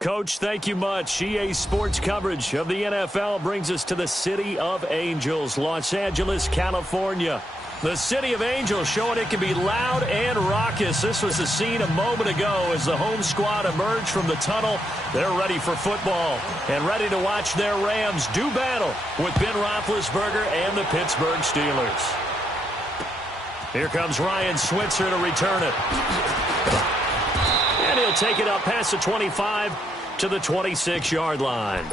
Coach, thank you much. EA Sports coverage of the NFL brings us to the City of Angels, Los Angeles, California. The City of Angels showing it can be loud and raucous. This was the scene a moment ago as the home squad emerged from the tunnel. They're ready for football and ready to watch their Rams do battle with Ben Roethlisberger and the Pittsburgh Steelers. Here comes Ryan Switzer to return it. And he'll take it up past the 25 to the 26-yard line.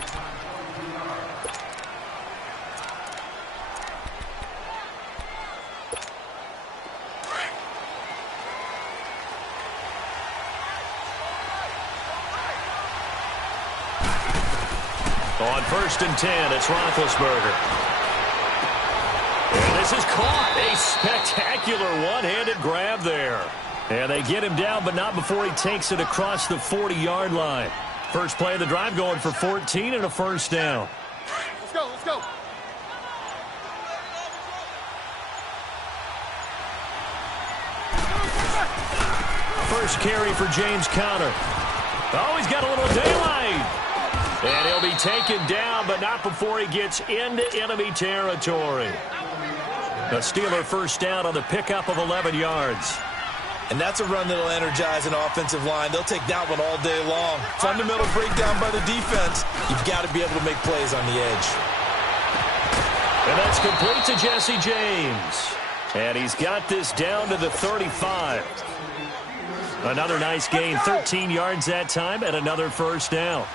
On 1st and 10, it's Roethlisberger. And this is caught. A spectacular one-handed grab there. And they get him down, but not before he takes it across the 40-yard line. First play of the drive going for 14 and a first down. Let's go, let's go. First carry for James Conner. Oh, he's got a little daylight. And he'll be taken down, but not before he gets into enemy territory. A Steeler first down on the pickup of 11 yards. And that's a run that'll energize an offensive line. They'll take that one all day long. Fundamental breakdown by the defense. You've got to be able to make plays on the edge. And that's complete to Jesse James. And he's got this down to the 35. Another nice gain, 13 yards that time, and another first down.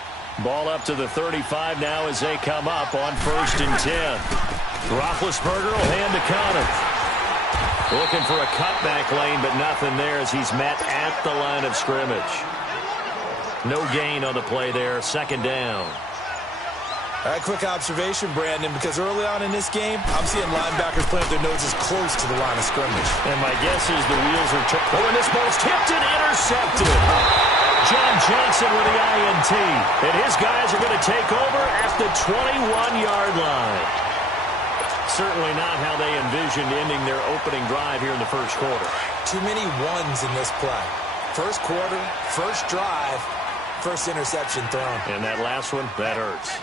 Ball up to the 35 now as they come up on 1st and 10. Roethlisberger will hand to Conner. Looking for a cutback lane, but nothing there as he's met at the line of scrimmage. No gain on the play there, 2nd down. All right, quick observation, Brandon, because early on in this game, I'm seeing linebackers plant their noses close to the line of scrimmage. And my guess is the wheels are turning. Oh, and this ball's tipped and intercepted. John Johnson with the INT. And his guys are going to take over at the 21-yard line. Certainly not how they envisioned ending their opening drive here in the first quarter. Too many ones in this play. First quarter, first drive, first interception thrown. And that last one, that hurts.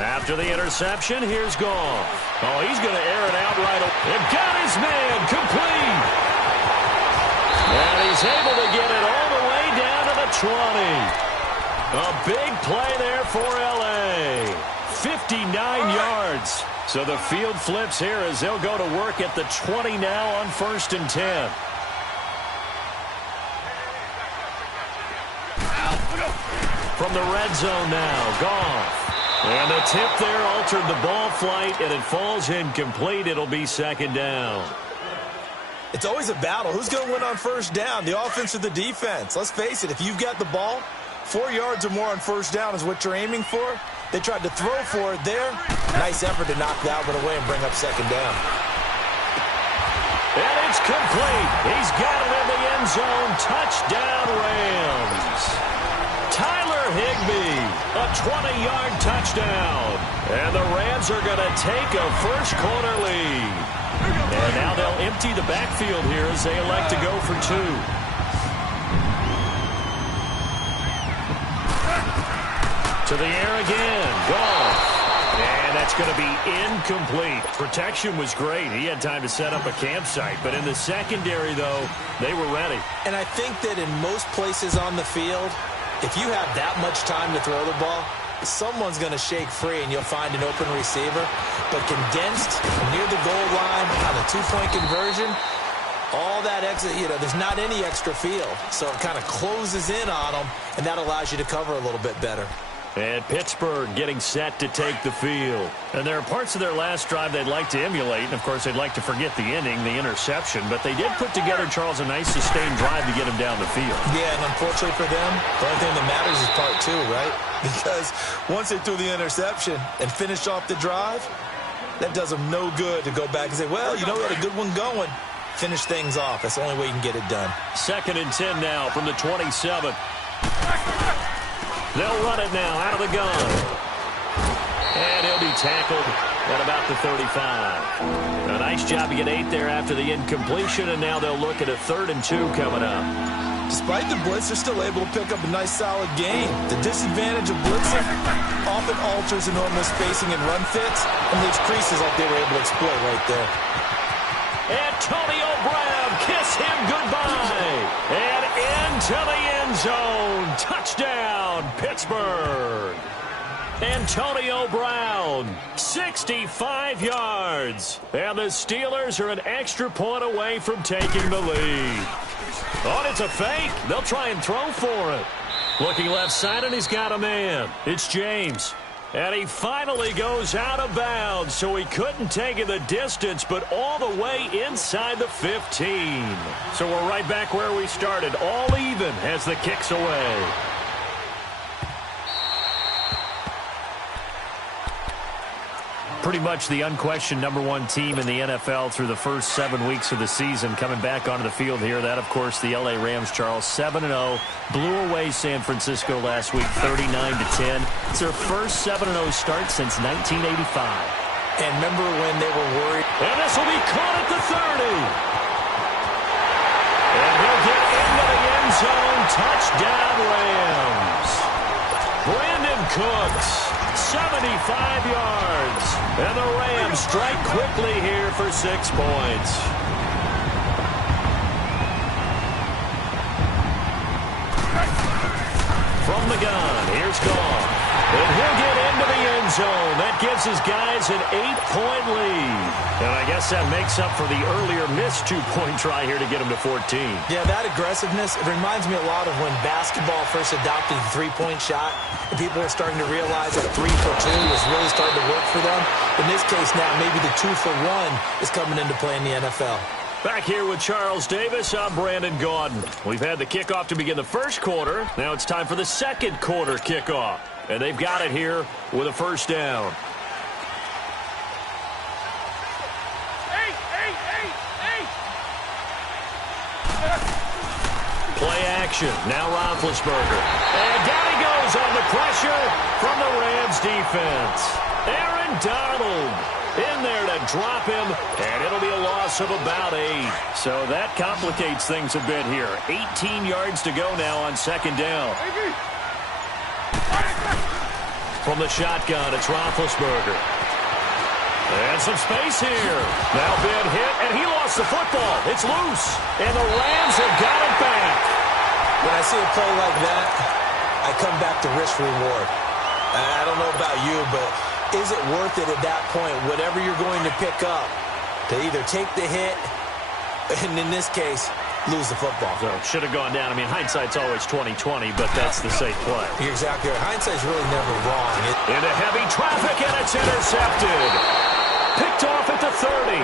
After the interception, here's Goff. Oh, he's going to air it out right away. And got his man complete. And he's able to get it all the way down to the 20. A big play there for L.A. 59 yards. So the field flips here as they'll go to work at the 20 now on 1st and 10. From the red zone now, Goff. And the tip there altered the ball flight, and it falls incomplete. It'll be 2nd down. It's always a battle. Who's going to win on first down, the offense or the defense? Let's face it, if you've got the ball, 4 yards or more on first down is what you're aiming for. They tried to throw for it there. Nice effort to knock that one away and bring up 2nd down. And it's complete. He's got it in the end zone. Touchdown, Rams. Tyler Higbee, a 20-yard touchdown. And the Rams are going to take a first quarter lead. And now they'll empty the backfield here as they elect to go for 2. To the air again. Goff. And that's going to be incomplete. Protection was great. He had time to set up a campsite. But in the secondary, though, they were ready. And I think that in most places on the field, if you have that much time to throw the ball, someone's going to shake free and you'll find an open receiver. But condensed, near the goal line, on a 2-point conversion, all that extra, there's not any extra field. So it kind of closes in on them, and that allows you to cover a little bit better. And Pittsburgh getting set to take the field. And there are parts of their last drive they'd like to emulate. And, of course, they'd like to forget the ending, the interception. But they did put together, Charles, a nice sustained drive to get him down the field. Yeah, and unfortunately for them, the only thing that matters is part 2, right? Because once they threw the interception and finished off the drive, that does them no good to go back and say, well, we had a good one going. Finish things off. That's the only way you can get it done. 2nd and 10 now from the 27. They'll run it now out of the gun. And he'll be tackled at about the 35. A nice job to get 8 there after the incompletion, and now they'll look at a 3rd and 2 coming up. Despite the blitz, they're still able to pick up a nice, solid gain. The disadvantage of blitzing often alters the normal spacing and run fits and leaves creases like they were able to exploit right there. Antonio Brown, kiss him goodbye. And into the end zone. Touchdown, Pittsburgh. Antonio Brown, 65 yards. And the Steelers are an extra point away from taking the lead. Oh, it's a fake. They'll try and throw for it. Looking left side, and he's got a man. It's James. And he finally goes out of bounds, so he couldn't take it the distance, but all the way inside the 15. So we're right back where we started, all even as the kick's away. Pretty much the unquestioned #1 team in the NFL through the first 7 weeks of the season. Coming back onto the field here, that, of course, the L.A. Rams, Charles, 7-0. Blew away San Francisco last week, 39-10. It's their first 7-0 start since 1985. And remember when they were worried? And this will be caught at the 30. And he'll get into the end zone. Touchdown, Rams. Brandon Cooks, 75 yards. And the Rams strike quickly here for 6 points. From the gun, here's Goff. And he'll get into the end zone. That gives his guys an 8-point lead. And I guess that makes up for the earlier missed 2-point try here to get him to 14. Yeah, that aggressiveness, it reminds me a lot of when basketball first adopted the three-point shot, and people are starting to realize that 3 for 2 is really starting to work for them. In this case now, maybe the 2 for 1 is coming into play in the NFL. Back here with Charles Davis, I'm Brandon Gaudin. We've had the kickoff to begin the first quarter. Now it's time for the second quarter kickoff. And they've got it here with a first down. Play action. Now Roethlisberger. And down he goes on the pressure from the Rams defense. Aaron Donald in there to drop him, and it'll be a loss of about 8. So that complicates things a bit here. 18 yards to go now on second down. From the shotgun, it's Roethlisberger. And some space here. Now been hit, and he lost the football. It's loose, and the Rams have got it back. When I see a play like that, I come back to risk reward. I don't know about you, but is it worth it at that point, whatever you're going to pick up, to either take the hit, and in this case, lose the football? So should have gone down. I mean, hindsight's always 20/20, but that's the safe play. You're exactly right. Hindsight's really never wrong. Into heavy traffic, and it's intercepted. Picked off at the 30,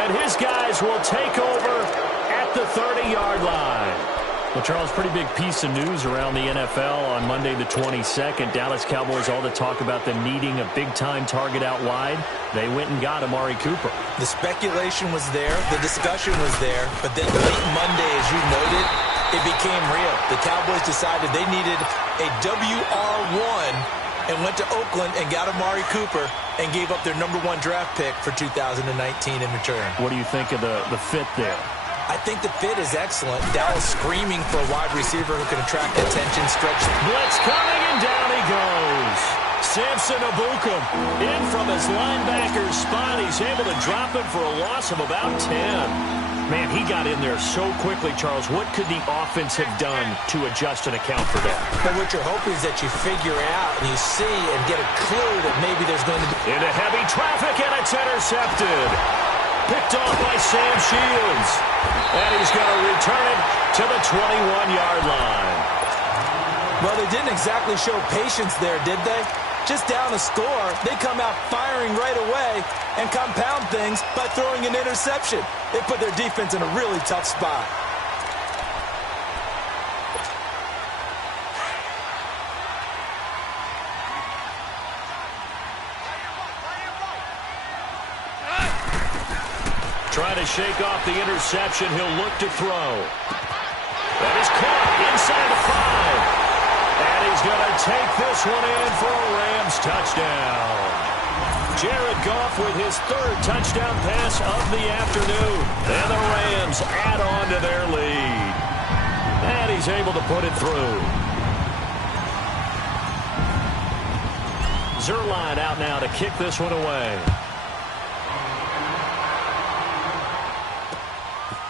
and his guys will take over at the 30-yard line. Well, Charles, pretty big piece of news around the NFL on Monday the 22nd. Dallas Cowboys, all the talk about them needing a big-time target out wide. They went and got Amari Cooper. The speculation was there. The discussion was there. But then late Monday, as you noted, it became real. The Cowboys decided they needed a WR1 and went to Oakland and got Amari Cooper and gave up their #1 draft pick for 2019 in return. What do you think of the fit there? I think the fit is excellent. Dallas screaming for a wide receiver who can attract attention, stretch. Blitz coming, and down he goes. Samson Ebukam in from his linebacker's spot. He's able to drop him for a loss of about 10. Man, he got in there so quickly, Charles. What could the offense have done to adjust and account for that? But what you're hoping is that you figure out and you see and get a clue that maybe there's going to be... Into heavy traffic, and it's intercepted. Picked off by Sam Shields. And he's going to return it to the 21-yard line. Well, they didn't exactly show patience there, did they? Just down a score, they come out firing right away and compound things by throwing an interception. They put their defense in a really tough spot. Trying to shake off the interception. He'll look to throw. That is caught inside the 5. And he's going to take this one in for a Rams touchdown. Jared Goff with his third touchdown pass of the afternoon. And the Rams add on to their lead. And he's able to put it through. Zerline out now to kick this one away.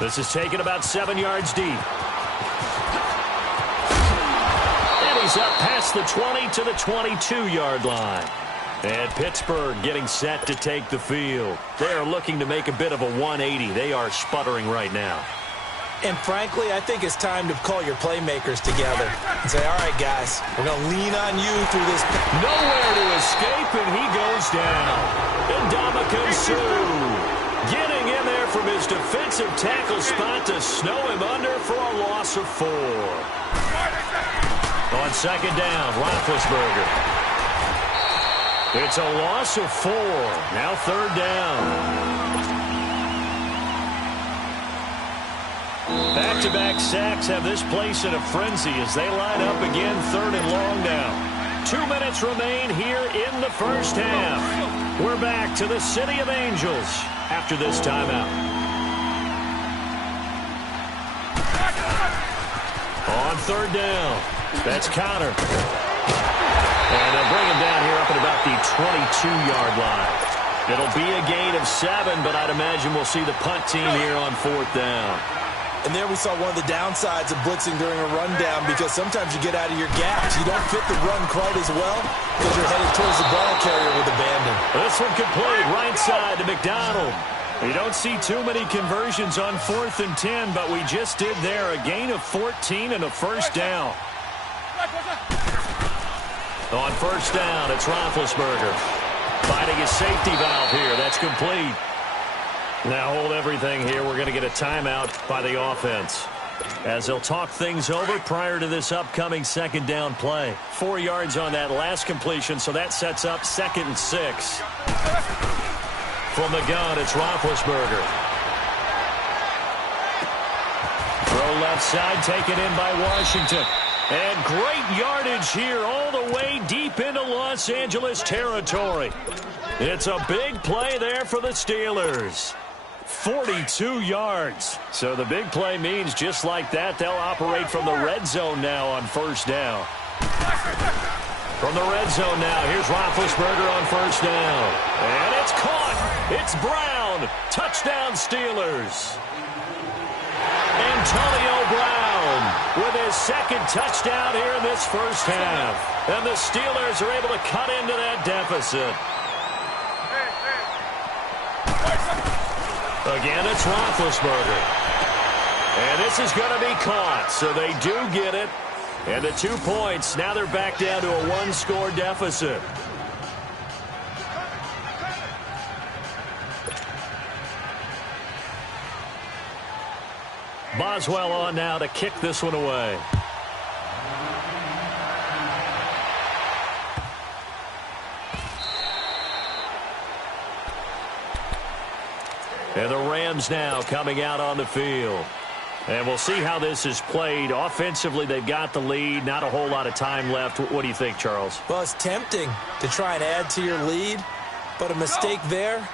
This is taken about 7 yards deep. And he's up past the 20 to the 22-yard line. And Pittsburgh getting set to take the field. They are looking to make a bit of a 180. They are sputtering right now. And frankly, I think it's time to call your playmakers together and say, all right, guys, we're going to lean on you through this. Nowhere to escape, and he goes down. And Ndamukong Suh getting in there from his defensive tackle spot to snow him under for a loss of 4. On second down, Roethlisberger. It's a loss of 4. Now third down. Back-to-back sacks have this place in a frenzy as they line up again, third and long now. 2 minutes remain here in the first half. We're back to the City of Angels after this timeout. On third down, that's Connor. And they'll bring him down here up at about the 22-yard line. It'll be a gain of 7, but I'd imagine we'll see the punt team here on fourth down. And there we saw one of the downsides of blitzing during a rundown, because sometimes you get out of your gaps. You don't fit the run quite as well because you're headed towards the ball carrier with abandon. This one complete right side to McDonald. You don't see too many conversions on 4th and 10, but we just did there. A gain of 14 and a first down. On first down, it's Roethlisberger finding his safety valve here. That's complete. Now hold everything here. We're going to get a timeout by the offense as they'll talk things over prior to this upcoming second down play. 4 yards on that last completion, so that sets up 2nd and 6. From the gun, it's Roethlisberger. Throw left side, taken in by Washington. And great yardage here all the way deep into Los Angeles territory. It's a big play there for the Steelers. 42 yards. So the big play means just like that, they'll operate from the red zone now on first down. From the red zone now, here's Roethlisberger on first down. And it's caught. It's Brown. Touchdown Steelers. Antonio Brown with his 2nd touchdown here in this first half. And the Steelers are able to cut into that deficit. Again, it's Roethlisberger. And this is going to be caught, so they do get it. And the 2 points, now they're back down to a 1-score deficit. Boswell on now to kick this one away. And the Rams now coming out on the field. And we'll see how this is played. Offensively, they've got the lead. Not a whole lot of time left. What do you think, Charles? Well, it's tempting to try and add to your lead, but a mistake there,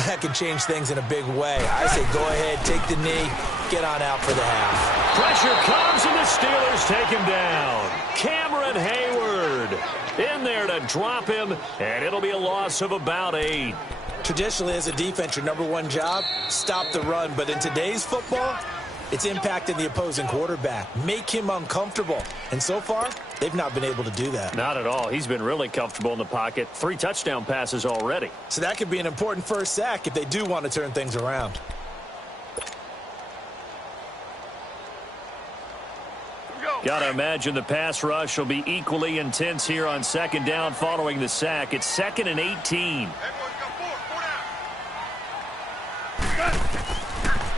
that could change things in a big way. I say go ahead, take the knee, get on out for the half. Pressure comes, and the Steelers take him down. Cameron Hayward in there to drop him, and it'll be a loss of about 8. Traditionally, as a defense, your number one job, stop the run. But in today's football, it's impacting the opposing quarterback. Make him uncomfortable. And so far, they've not been able to do that. Not at all. He's been really comfortable in the pocket. 3 touchdown passes already. So that could be an important first sack if they do want to turn things around. Got to imagine the pass rush will be equally intense here on second down following the sack. It's 2nd and 18.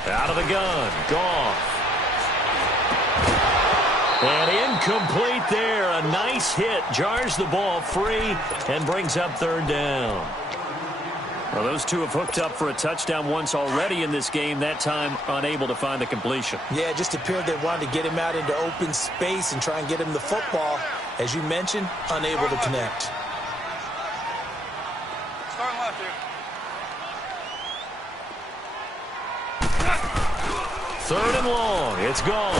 Out of the gun, Goff. And incomplete there. A nice hit. Jars the ball free and brings up third down. Well, those two have hooked up for a touchdown once already in this game, that time unable to find the completion. Yeah, it just appeared they wanted to get him out into open space and try and get him the football. As you mentioned, unable to connect. Start left here. Third and long. It's gone.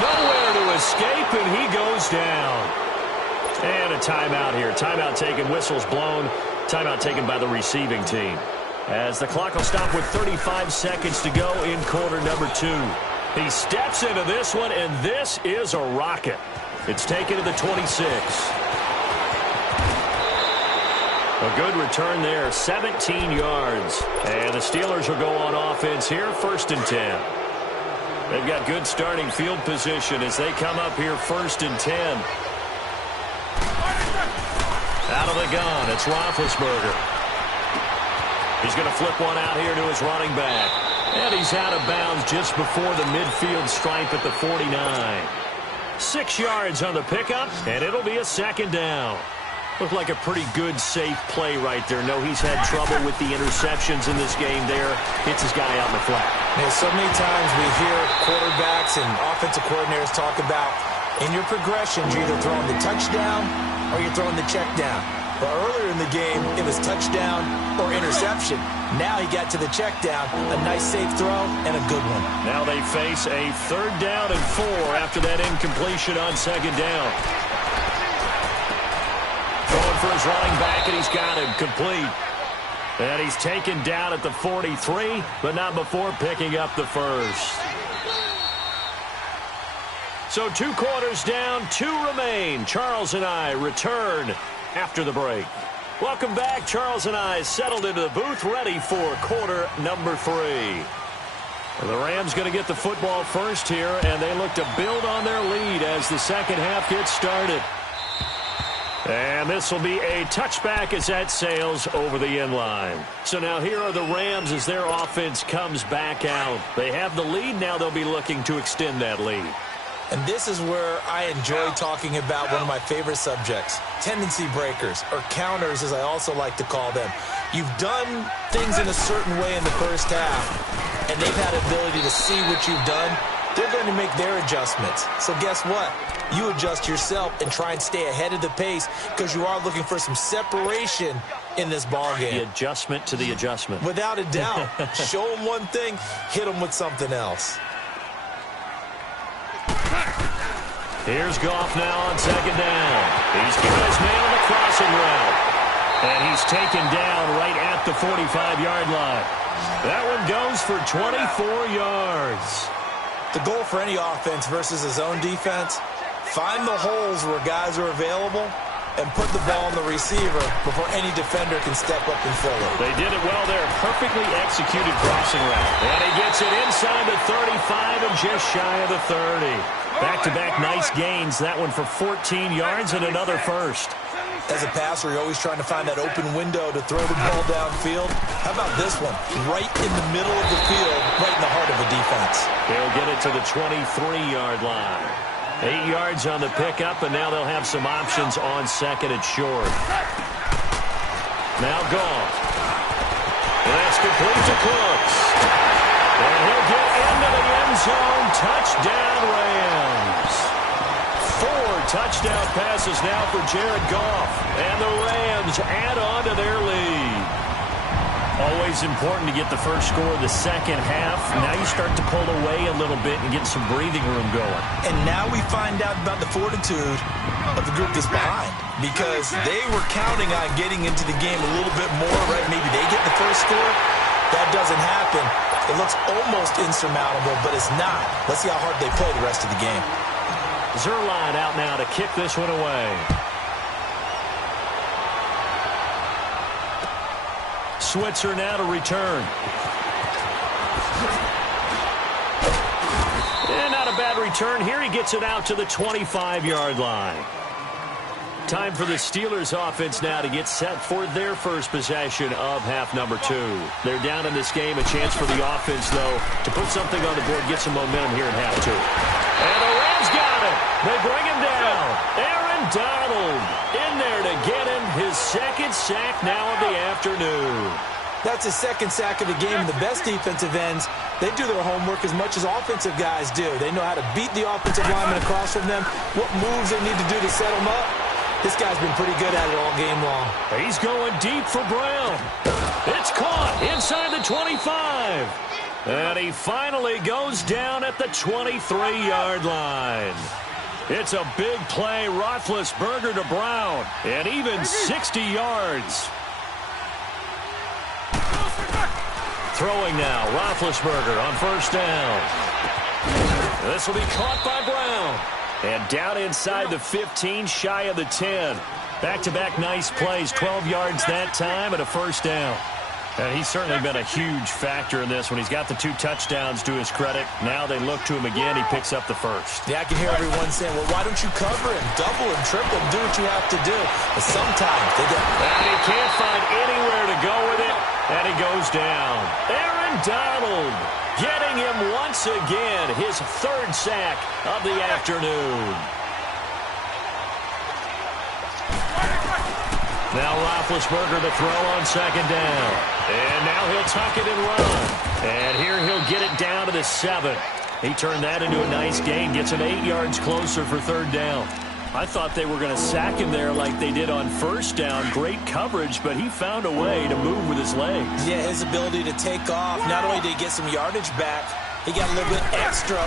Nowhere to escape, and he goes down. And a timeout here. Timeout taken, whistles blown. Timeout taken by the receiving team. As the clock will stop with 35 seconds to go in quarter number 2. He steps into this one, and this is a rocket. It's taken to the 26. A good return there, 17 yards. And the Steelers will go on offense here, 1st and 10. They've got good starting field position as they come up here 1st and 10. Out of the gun, it's Roethlisberger. He's going to flip one out here to his running back. And he's out of bounds just before the midfield stripe at the 49. 6 yards on the pickup, and it'll be a 2nd down. Looked like a pretty good, safe play right there. No, he's had trouble with the interceptions in this game there. Hits his guy out in the flat. So many times we hear quarterbacks and offensive coordinators talk about in your progressions, you're either throwing the touchdown or you're throwing the check down. But earlier in the game, it was touchdown or interception. Now he got to the check down, a nice safe throw, and a good one. Now they face a 3rd down and 4 after that incompletion on 2nd down. Going for his running back, and he's got him complete. And he's taken down at the 43, but not before picking up the 1st. So 2 quarters down, 2 remain. Charles and I return after the break. Welcome back. Charles and I settled into the booth, ready for quarter number 3. The Rams going to get the football first here, and they look to build on their lead as the second half gets started. And this will be a touchback as that sails over the end line. So now here are the Rams as their offense comes back out. They have the lead. Now they'll be looking to extend that lead. And this is where I enjoy talking about one of my favorite subjects, tendency breakers, or counters as I also like to call them. You've done things in a certain way in the first half, and they've had the ability to see what you've done. They're going to make their adjustments. So guess what? You adjust yourself and try and stay ahead of the pace because you are looking for some separation in this ball game. The adjustment to the adjustment. Without a doubt. Show them one thing, hit them with something else. Here's Goff now on 2nd down. He's got his man on the crossing route. And he's taken down right at the 45-yard line. That one goes for 24 yards. The goal for any offense versus his own defense, find the holes where guys are available and put the ball on the receiver before any defender can step up and fill it. They did it well there. Perfectly executed crossing route. And he gets it inside the 35 and just shy of the 30. Back-to-back nice gains. That one for 14 yards and another first. As a passer, you're always trying to find that open window to throw the ball downfield. How about this one? Right in the middle of the field, right in the heart of the defense. They'll get it to the 23-yard line. 8 yards on the pickup, and now they'll have some options on 2nd and short. Now Goff. That's complete to Cooks. And he'll get into the end zone. Touchdown, Rams. 4 touchdown passes now for Jared Goff. And the Rams add on to their lead. Always important to get the first score of the second half. Now you start to pull away a little bit and get some breathing room going. And now we find out about the fortitude of the group that's behind. Because they were counting on getting into the game a little bit more, right? Maybe they get the first score. That doesn't happen. It looks almost insurmountable, but it's not. Let's see how hard they play the rest of the game. Zerline out now to kick this one away. Switzer now to return. And not a bad return here. He gets it out to the 25-yard line. Time for the Steelers offense now to get set for their first possession of half number 2. They're down in this game. A chance for the offense, though, to put something on the board, get some momentum here in half 2. And the Rams got it. They bring him down. Aaron Donald in there to get him his second sack now of the afternoon. That's his second sack of the game. And the best defensive ends, they do their homework as much as offensive guys do. They know how to beat the offensive lineman across from them, what moves they need to do to set them up. This guy's been pretty good at it all game long. He's going deep for Brown. It's caught inside the 25. And he finally goes down at the 23-yard line. It's a big play, Roethlisberger to Brown, and even 60 yards. Throwing now, Roethlisberger on first down. This will be caught by Brown. And down inside the 15, shy of the 10. Back-to-back nice plays, 12 yards that time and a first down. And he's certainly been a huge factor in this when he's got the 2 touchdowns to his credit. Now they look to him again. He picks up the first. Yeah, I can hear everyone saying, well, why don't you cover him, double him, triple him, do what you have to do. But sometimes they get... And he can't find anywhere to go with it. And he goes down. Aaron Donald getting him once again. His 3rd sack of the afternoon. Now Roethlisberger to throw on second down. And now he'll tuck it and run. And here he'll get it down to the 7. He turned that into a nice gain. Gets him 8 yards closer for 3rd down. I thought they were going to sack him there like they did on first down. Great coverage, but he found a way to move with his legs. Yeah, his ability to take off. Not only did he get some yardage back, he got a little bit extra.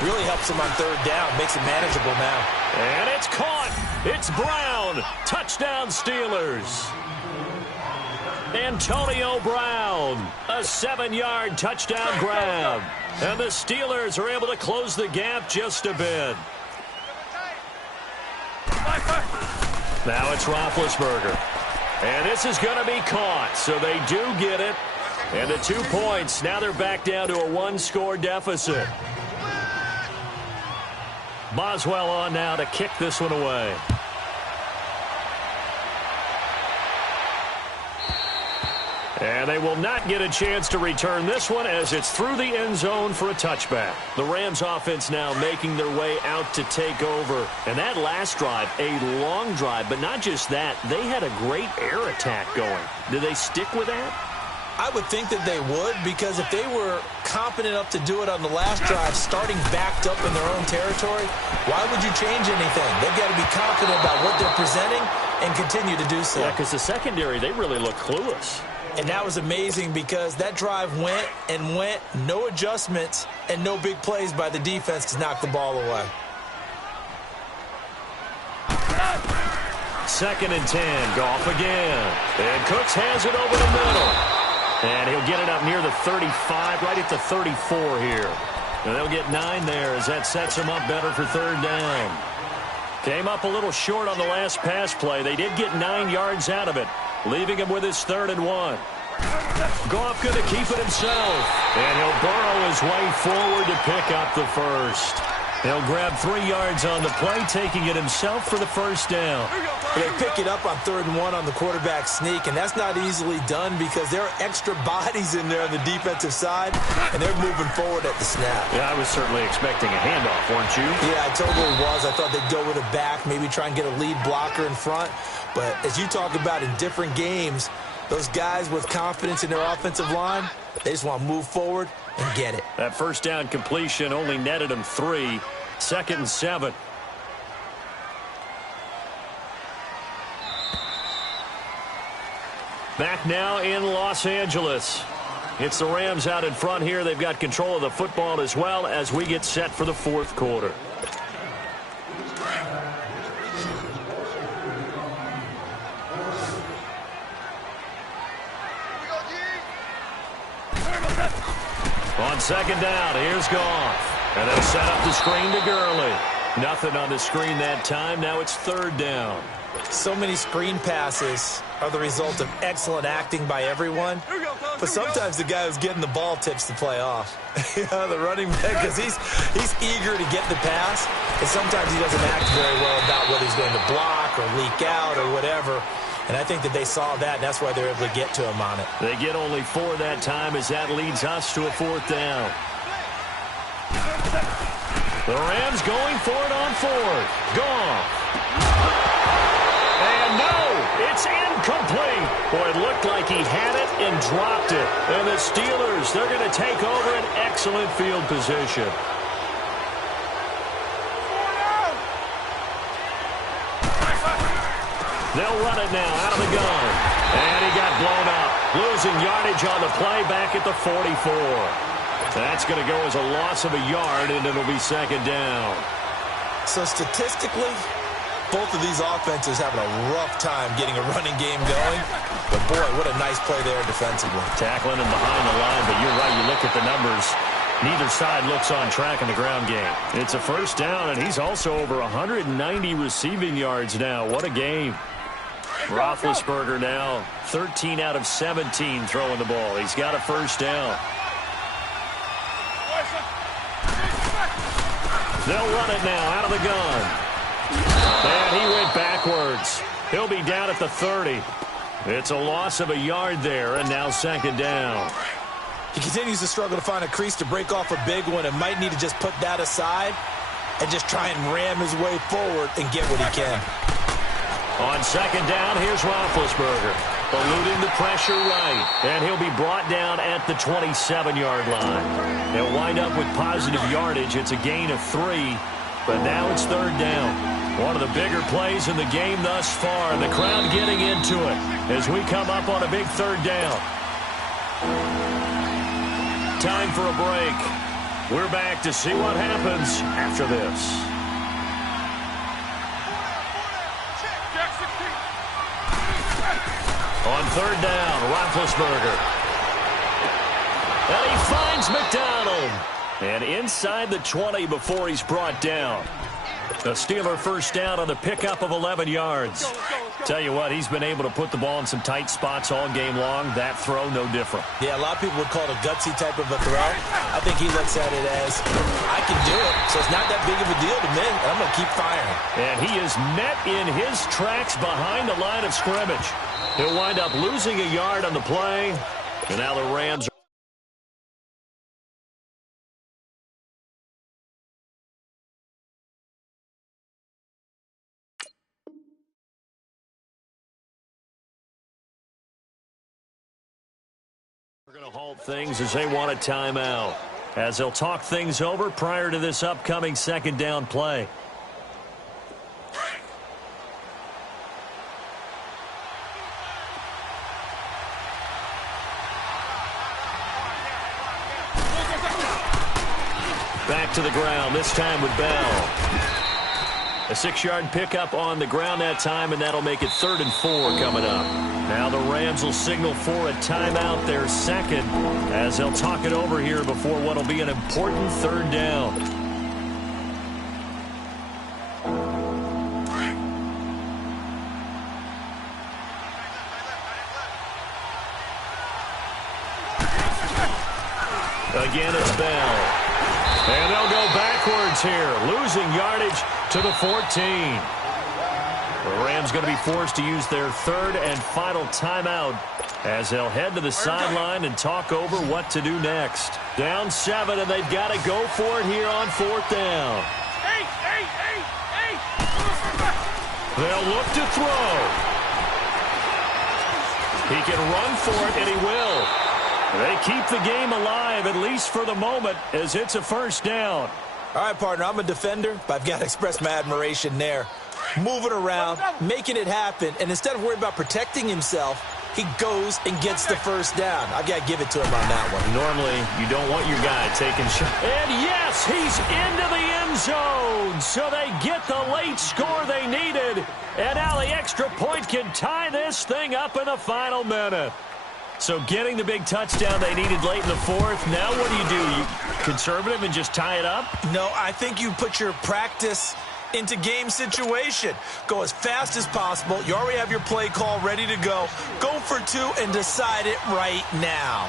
Really helps him on 3rd down. Makes it manageable now. And it's caught. It's Brown. Touchdown Steelers. Antonio Brown. A 7-yard touchdown grab. And the Steelers are able to close the gap just a bit. Now it's Roethlisberger. And this is going to be caught. So they do get it. And the 2 points. Now they're back down to a 1-score deficit. Boswell on now to kick this one away. And they will not get a chance to return this one as it's through the end zone for a touchback. The Rams offense now making their way out to take over. And that last drive, a long drive, but not just that. They had a great air attack going. Do they stick with that? I would think that they would, because if they were confident enough to do it on the last drive, starting backed up in their own territory, why would you change anything? They've got to be confident about what they're presenting and continue to do so. Yeah, because the secondary, they really look clueless. And that was amazing because that drive went and went, no adjustments, and no big plays by the defense to knock the ball away. 2nd and 10, Goff again. And Cooks has it over the middle. And he'll get it up near the 35, right at the 34 here. And they'll get 9 there as that sets him up better for 3rd down. Came up a little short on the last pass play. They did get 9 yards out of it, leaving him with his 3rd and 1. Goff going to keep it himself. And he'll burrow his way forward to pick up the first. He'll grab 3 yards on the play, taking it himself for the first down. They pick it up on 3rd and 1 on the quarterback sneak, and that's not easily done because there are extra bodies in there on the defensive side, and they're moving forward at the snap. Yeah, I was certainly expecting a handoff, weren't you? Yeah, I totally was. I thought they'd go with a back, maybe try and get a lead blocker in front. But as you talk about in different games, those guys with confidence in their offensive line, they just want to move forward and get it. That first down completion only netted him 3. 2nd and 7. Back now in Los Angeles. It's the Rams out in front here. They've got control of the football as well as we get set for the 4th quarter. On 2nd down, here's Goff. And they'll set up the screen to Gurley. Nothing on the screen that time. Now it's 3rd down. So many screen passes are the result of excellent acting by everyone. But sometimes the guy who's getting the ball tips the play off. The running back, because he's eager to get the pass. And sometimes he doesn't act very well about whether he's going to block or leak out or whatever. And I think that they saw that, and that's why they're able to get to him on it. They get only 4 that time as that leads us to a 4th down. The Rams going for it on 4th. Goff. And no, it's incomplete. Boy, it looked like he had it and dropped it. And the Steelers, they're going to take over an excellent field position. They'll run it now out of the gun. And he got blown up. Losing yardage on the play back at the 44. That's going to go as a loss of a yard, and it'll be second down. So statistically, both of these offenses having a rough time getting a running game going. But, boy, what a nice play there defensively. Tackling him behind the line, but you're right. You look at the numbers. Neither side looks on track in the ground game. It's a first down, and he's also over 190 receiving yards now. What a game. Roethlisberger now 13 out of 17 throwing the ball. He's got a first down. They'll run it now out of the gun. And he went backwards. He'll be down at the 30. It's a loss of a yard there, and now second down. He continues to struggle to find a crease to break off a big one and might need to just put that aside and just try and ram his way forward and get what he can. On second down, here's Roethlisberger. Eluding the pressure right. And he'll be brought down at the 27-yard line. They'll wind up with positive yardage. It's a gain of 3, but now it's third down. One of the bigger plays in the game thus far. And the crowd getting into it as we come up on a big third down. Time for a break. We're back to see what happens after this. On third down, Roethlisberger. And he finds McDonald. And inside the 20 before he's brought down. The Steeler first down on the pickup of 11 yards. Tell you what, he's been able to put the ball in some tight spots all game long. That throw, no different. Yeah, a lot of people would call it a gutsy type of a throw. I think he looks at it as, I can do it, so it's not that big of a deal to me. I'm going to keep firing. And he is met in his tracks behind the line of scrimmage. He'll wind up losing a yard on the play. And now the Rams are going to halt things as they want a timeout, as they'll talk things over prior to this upcoming second down play. Back to the ground, this time with Bell. A 6-yard pickup on the ground that time, and that'll make it 3rd and 4 coming up. Now the Rams will signal for a timeout, their second, as they'll talk it over here before what will be an important third down. Again, it's Bell. And they'll go backwards here, losing yardage to the 14. The Rams going to be forced to use their 3rd and final timeout as they'll head to the sideline and talk over what to do next. Down 7, and they've got to go for it here on 4th down. They'll look to throw. He can run for it, and he will. They keep the game alive, at least for the moment, as it's a first down. All right, partner, I'm a defender, but I've got to express my admiration there. Moving around, making it happen, and instead of worrying about protecting himself, he goes and gets the first down. I've got to give it to him on that one. Normally, you don't want your guy taking shots. And yes, he's into the end zone. So they get the late score they needed. And now the extra point can tie this thing up in the final minute. So getting the big touchdown they needed late in the 4th. Now what do? You conservative and just tie it up? No, I think you put your practice into game situation. Go as fast as possible. You already have your play call ready to go. Go for 2 and decide it right now.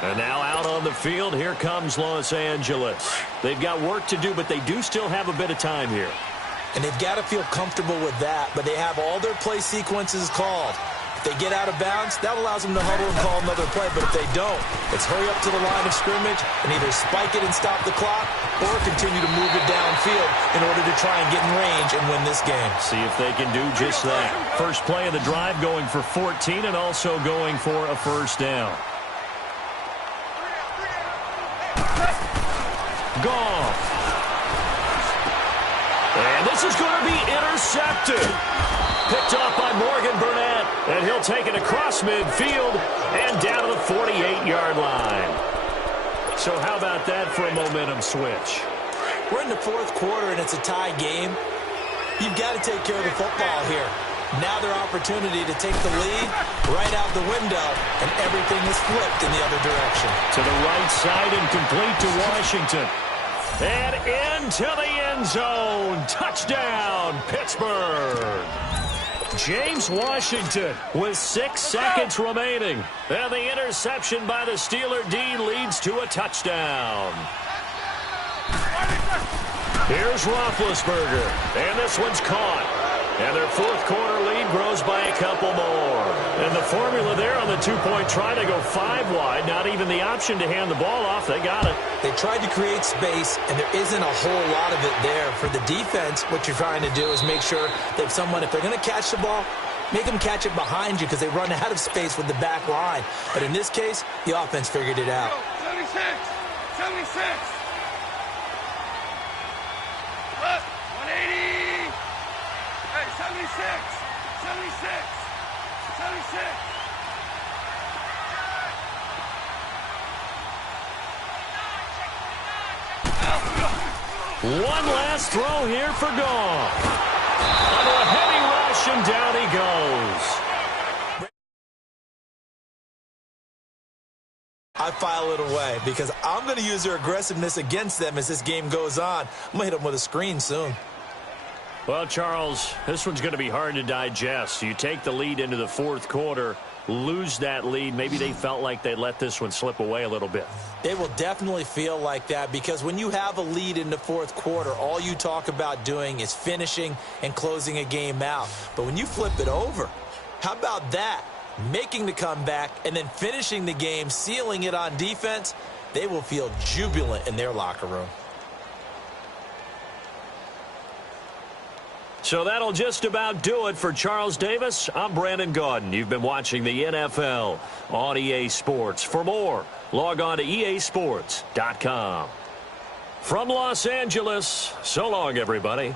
And now out on the field, here comes Los Angeles. They've got work to do, but they do still have a bit of time here. And they've got to feel comfortable with that, but they have all their play sequences called. If they get out of bounds, that allows them to huddle and call another play, but if they don't, it's hurry up to the line of scrimmage and either spike it and stop the clock or continue to move it downfield in order to try and get in range and win this game. See if they can do just that. First play of the drive going for 14 and also going for a first down. Goff. And this this is going to be intercepted. Picked off by Morgan Burnett, and he'll take it across midfield and down to the 48-yard line. So how about that for a momentum switch? We're in the fourth quarter, and it's a tie game. You've got to take care of the football here. Now their opportunity to take the lead right out the window, and everything is flipped in the other direction. To the right side and complete to Washington. And into the end zone. Touchdown, Pittsburgh. James Washington with 6 seconds remaining. And the interception by the Steeler D leads to a touchdown. Here's Roethlisberger. And this one's caught. And their fourth quarter lead grows by a couple more. And the formula there on the two-point try to go 5 wide. Not even the option to hand the ball off. They got it. They tried to create space, and there isn't a whole lot of it there. For the defense, what you're trying to do is make sure that if they're going to catch the ball, make them catch it behind you because they run out of space with the back line. But in this case, the offense figured it out. 76! 76! What? 180! Hey, 76! 76! 76! One last throw here for Goff. Under a heavy rush, and down he goes. I file it away because I'm going to use their aggressiveness against them as this game goes on. I'm going to hit them with a screen soon. Well, Charles, this one's going to be hard to digest. You take the lead into the fourth quarter, lose that lead. Maybe they felt like they let this one slip away a little bit. They will definitely feel like that because when you have a lead in the fourth quarter, all you talk about doing is finishing and closing a game out. But when you flip it over, how about that? Making the comeback and then finishing the game, sealing it on defense, they will feel jubilant in their locker room. So that'll just about do it for Charles Davis. I'm Brandon Gaudin. You've been watching the NFL on EA Sports. For more, log on to easports.com. From Los Angeles, so long, everybody.